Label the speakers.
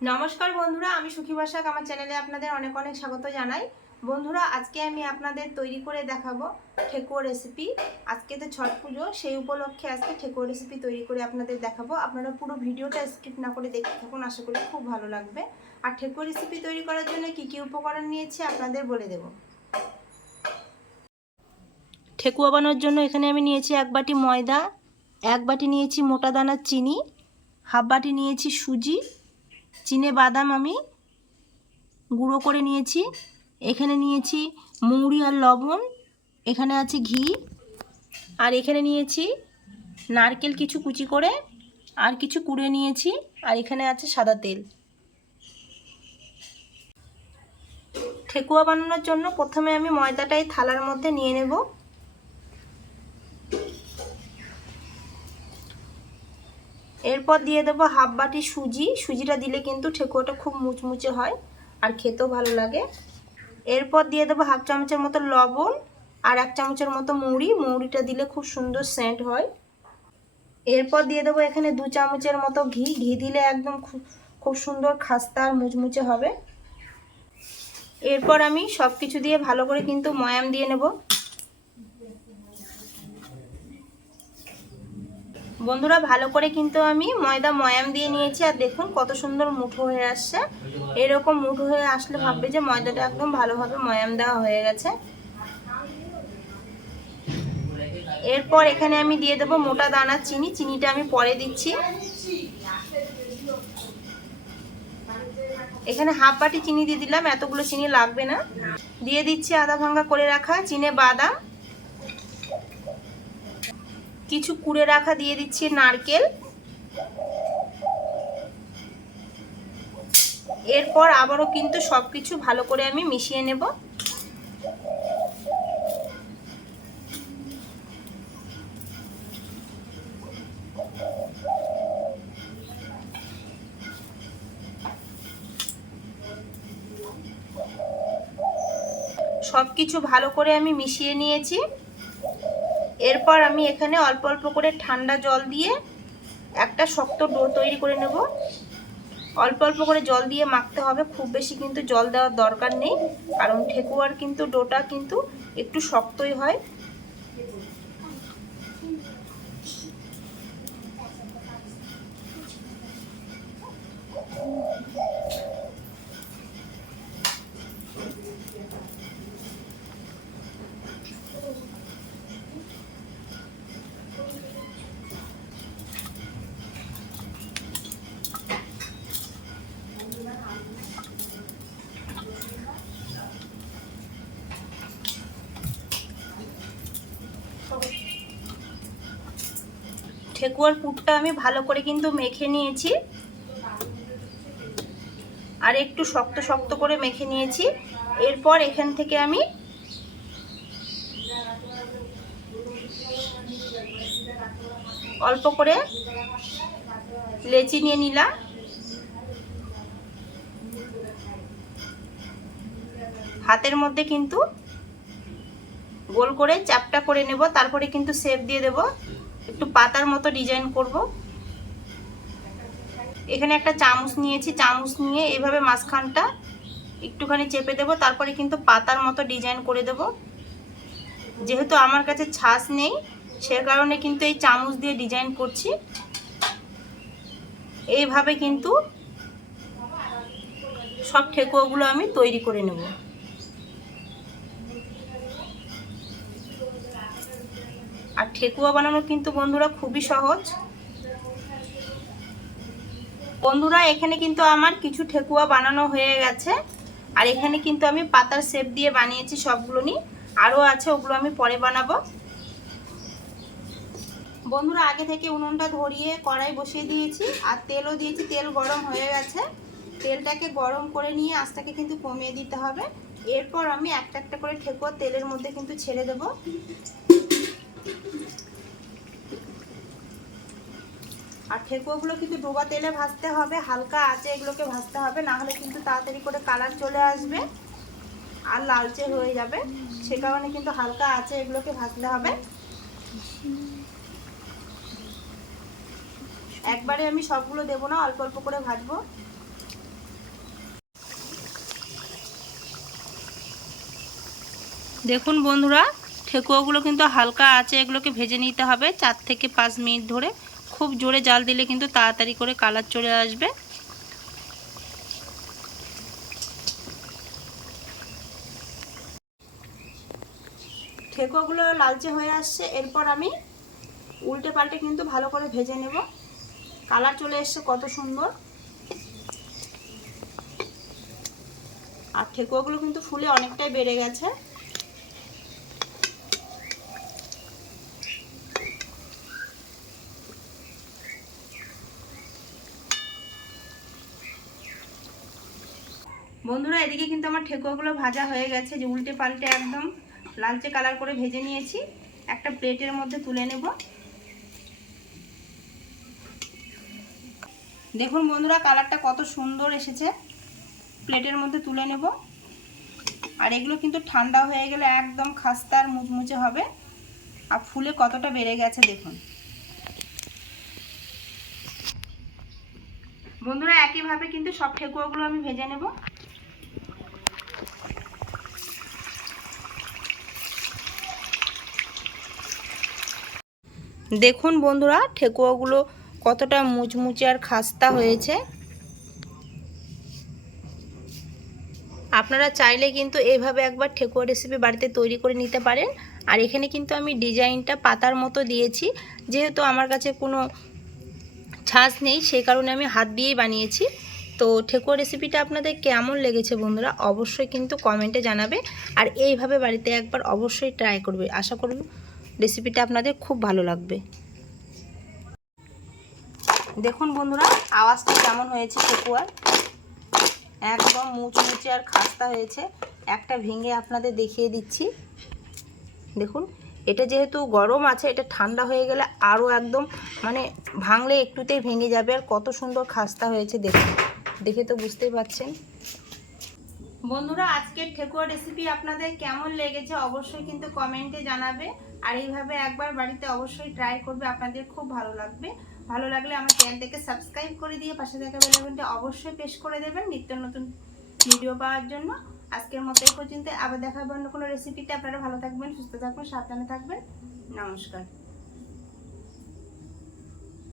Speaker 1: নমস্কার বন্ধুরা, আমি সুখী বসাক। আমার চ্যানেলে আপনাদের অনেক অনেক স্বাগত জানাই। বন্ধুরা, আজকে আমি আপনাদের তৈরি করে দেখাবো ঠেকুয়া রেসিপি আজকে তো ছট পুজো, সেই উপলক্ষে আজকে ঠেকুয়া রেসিপি তৈরি করে আপনাদের দেখাবো। আপনারা পুরো ভিডিওটা স্কিপ না করে দেখতে থাকুন, আশা করি খুব ভালো লাগবে। আর ঠেকুয়া রেসিপি তৈরি করার জন্য কি কি উপকরণ নিয়েছি আপনাদের বলে দেব। ঠেকুয়া বানানোর জন্য এখানে আমি নিয়েছি এক বাটি ময়দা, এক বাটি নিয়েছি মোটা দানার চিনি, হাফ বাটি নিয়েছি সুজি চিনে বাদাম আমি গুঁড়ো করে নিয়েছি। এখানে নিয়েছি মৌরি আর লবণ, এখানে আছে ঘি, আর এখানে নিয়েছি নারকেল কিছু কুচি করে, আর কিছু কুড়ে নিয়েছি, আর এখানে আছে সাদা তেল। ঠেকুয়া বানানোর জন্য প্রথমে আমি ময়দাটাই থালার মধ্যে নিয়ে নেব। এরপর দিয়ে দেবো হাফ বাটি সুজি। সুজিটা দিলে কিন্তু ঠেকুয়াটা খুব মুচমুচে হয় আর খেতেও ভালো লাগে। এরপর দিয়ে দেবো হাফ চামচের মতো লবণ আর এক চামচের মতো মুড়ি। মুড়িটা দিলে খুব সুন্দর সেন্ট হয়। এরপর দিয়ে দেবো এখানে দু চামচের মতো ঘি। ঘি দিলে একদম খুব খুব সুন্দর খাস্তা আর মুচমুচে হবে। এরপর আমি সব কিছু দিয়ে ভালো করে কিন্তু ময়াম দিয়ে নেব। বন্ধুরা, ভালো করে কিন্তু আমি ময়দা ময়াম দিয়ে নিয়েছি। আর দেখুন কত সুন্দর মুঠো হয়ে আসছে। এরকম মুঠো হয়ে আসলে ভাববে যে ময়দাটা একদম ভালোভাবে ময়াম দেওয়া হয়ে গেছে। এরপর এখানে আমি দিয়ে দেবো মোটা দানার চিনি। চিনিটা আমি পরে দিচ্ছি। এখানে হাফ বাটি চিনি দিয়ে দিলাম। এতগুলো চিনি লাগবে না। দিয়ে দিচ্ছি আদা ভাঙ্গা করে রাখা চিনে বাদাম। কিছু কুড়ে রাখা দিয়ে দিচ্ছি নারকেল। এরপর আবারও কিন্তু সব কিছু ভালো করে আমি মিশিয়ে নেব। সব কিছু ভালো করে আমি মিশিয়ে নিয়েছি। এরপর আমি এখানে অল্প অল্প করে ঠান্ডা জল দিয়ে একটা শক্ত ডো তৈরি করে নেব। অল্প অল্প করে জল দিয়ে মাখতে হবে, খুব বেশি কিন্তু জল দেওয়ার দরকার নেই, কারণ ঠেকুয়ার কিন্তু ডোটা কিন্তু একটু শক্তই হয়। ঠেকুয়ার পুরটা আমি ভালো করে কিন্তু মেখে নিয়েছি। আর একটু শক্ত শক্ত করে মেখে নিয়েছি। এরপর এখান থেকে আমি অল্প করে লেচি নিয়ে নিলাম। হাতের মধ্যে কিন্তু গোল করে চাপটা করে নেব, তারপরে কিন্তু শেপ দিয়ে দেব। একটু পাতার মতো ডিজাইন করব। এখানে একটা চামচ নিয়েছি, চামচ নিয়ে এভাবে মাঝখানটা একটুখানি চেপে দেব, তারপরে কিন্তু পাতার মতো ডিজাইন করে দেব। যেহেতু আমার কাছে ছাঁচ নেই, সে কারণে কিন্তু এই চামচ দিয়ে ডিজাইন করছি। এইভাবে কিন্তু সব ঠেকুয়াগুলো আমি তৈরি করে নেব। আর ঠেকুয়া বানানো কিন্তু বন্ধুরা খুবই সহজ। বন্ধুরা, এখানে কিন্তু আমার কিছু ঠেকুয়া বানানো হয়ে গেছে। আর এখানে কিন্তু আমি পাতার শেপ দিয়ে বানিয়েছি সবগুলো নিয়ে। আরও আছে, ওগুলো আমি পরে বানাবো। বন্ধুরা, আগে থেকে উনুনটা ধরিয়ে কড়াই বসিয়ে দিয়েছি। আর তেলও দিয়েছি, তেল গরম হয়ে গেছে। তেলটাকে গরম করে নিয়ে আঁচটাকে কিন্তু কমিয়ে দিতে হবে। এরপর আমি একটা একটা করে ঠেকুয়া তেলের মধ্যে কিন্তু ছেড়ে দেবো। আর ঠেকুয়াগুলো কিন্তু ডোবা তেলে ভাজতে হবে, হালকা আঁচে এগুলোকে ভাজতে হবে না হলে কিন্তু তাড়াতাড়ি করে কালার চলে আসবে আর লালচে হয়ে যাবে। সে কারণে কিন্তু হালকা আঁচে এগুলোকে ভাজতে হবে। একবারে আমি সবগুলো দেব না, অল্প অল্প করে ভাজবো। দেখুন বন্ধুরা ঠেকুয়াগুলো কিন্তু হালকা আছে, এগুলোকে ভেজে নিতে হবে চার থেকে পাঁচ মিনিট ধরে। খুব জোরে জাল দিলে কিন্তু তাড়াতাড়ি করে কালার চলে আসবে। ঠেকুয়াগুলো লালচে হয়ে আসছে, এরপর আমি উল্টে পাল্টে কিন্তু ভালো করে ভেজে নেব। কালার চলে এসছে কত সুন্দর। আর ঠেকুয়াগুলো কিন্তু ফুলে অনেকটাই বেড়ে গেছে। বন্ধুরা, এদিকে কিন্তু আমার ঠেকুয়াগুলো ভাজা হয়ে গেছে, যে উল্টে পাল্টে একদম লালচে কালার করে ভেজে নিয়েছি। একটা প্লেটের মধ্যে তুলে নেব। দেখুন বন্ধুরা, কালারটা কত সুন্দর এসেছে। প্লেটের মধ্যে তুলে নেব। আর এগুলো কিন্তু ঠান্ডা হয়ে গেলে একদম খাস্তা আর মুচমুচে হবে। আর ফুলে কতটা বেড়ে গেছে, দেখুন। বন্ধুরা, একইভাবে কিন্তু সব ঠেকুয়াগুলো আমি ভেজে নেব। দেখুন বন্ধুরা, ঠেকুয়াগুলো কতটা মুচমুচে আর খাস্তা হয়েছে। আপনারা চাইলে কিন্তু এইভাবে একবার ঠেকুয়া রেসিপি বাড়িতে তৈরি করে নিতে পারেন। আর এখানে কিন্তু আমি ডিজাইনটা পাতার মতো দিয়েছি। যেহেতু আমার কাছে কোনো ছাঁচ নেই, সেই কারণে আমি হাত দিয়েই বানিয়েছি। তো ঠেকুয়া রেসিপিটা আপনাদের কেমন লেগেছে বন্ধুরা, অবশ্যই কিন্তু কমেন্টে জানাবে। আর এইভাবে বাড়িতে একবার অবশ্যই ট্রাই করবে। আশা করব রেসিপিটা আপনাদের খুব ভালো লাগবে। দেখুন বন্ধুরা, আওয়াজটা কেমন হয়েছে ঠেকুয়ার একদম মুচমুচে আর খাস্তা হয়েছে। একটা ভেঙে আপনাদের দেখিয়ে দিচ্ছি। দেখুন, এটা যেহেতু গরম আছে, এটা ঠান্ডা হয়ে গেলে আরও একদম মানে ভাঙলে একটুতেই ভেঙে যাবে। আর কত সুন্দর খাস্তা হয়েছে দেখুন। দেখে তো বুঝতেই পারছেন বন্ধুরা, আজকের ঠেকুয়া রেসিপি আপনাদের কেমন লেগেছে অবশ্যই কিন্তু কমেন্টে জানাবে। আর এইভাবে একবার বাড়িতে অবশ্যই ট্রাই করবে, আপনাদের খুব ভালো লাগবে। ভালো লাগলে আমার চ্যানেলটাকে সাবস্ক্রাইব করে দিয়ে পাশে থাকা বেলাইকনটা অবশ্যই প্রেস করে দেবেন নিত্য নতুন ভিডিও পাওয়ার জন্য। আজকের মতো এই পর্যন্ত, আবার দেখা হবে অন্য কোনো রেসিপিতে আপনারা ভালো থাকবেন, সুস্থ থাকবেন, সাবধানে থাকবেন। নমস্কার।